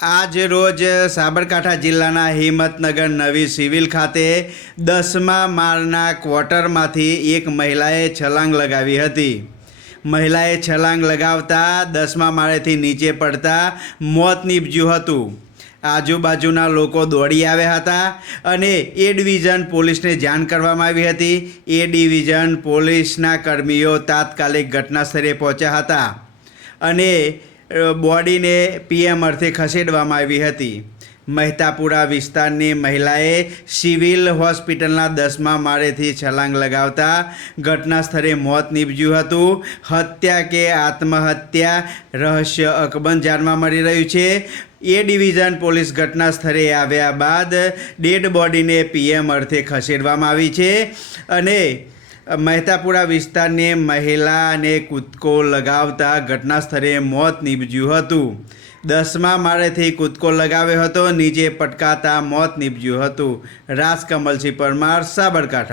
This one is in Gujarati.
આજ રોજ સાબરકાંઠા જિલ્લાના હિંમતનગર નવી સિવિલ ખાતે દસમા માળના ક્વાર્ટરમાંથી એક મહિલાએ છલાંગ લગાવી હતી. મહિલાએ છલાંગ લગાવતા દસમા માળેથી નીચે પડતા મોત નીપજ્યું હતું. આજુબાજુના લોકો દોડી આવ્યા હતા અને એ ડિવિઝન પોલીસને જાણ કરવામાં આવી હતી. એ ડિવિઝન પોલીસના કર્મીઓ તાત્કાલિક ઘટના સ્થળે પહોંચ્યા હતા અને બોડીને પીએમ અર્થે ખસેડવામાં આવી હતી. મહેતાપુરા વિસ્તારની મહિલાએ સિવિલ હોસ્પિટલના દસમા માળેથી છલાંગ લગાવતા ઘટના સ્થળે મોત નીપજ્યું હતું. હત્યા કે આત્મહત્યા રહસ્ય અકબંધ જાણવા મળી રહ્યું છે. એ ડિવિઝન પોલીસ ઘટના સ્થળે આવ્યા બાદ ડેડ બોડીને પીએમ અર્થે ખસેડવામાં આવી છે અને મહેતાપુરા વિસ્તારની મહિલાને કૂદકો લગાવતા ઘટના સ્થળે મોત નીપજ્યું હતું. દસમા માળેથી કૂદકો લગાવ્યો હતો, નીચે પટકાતા મોત નીપજ્યું હતું. રાજકમલસિંહ પરમાર, સાબરકાંઠા.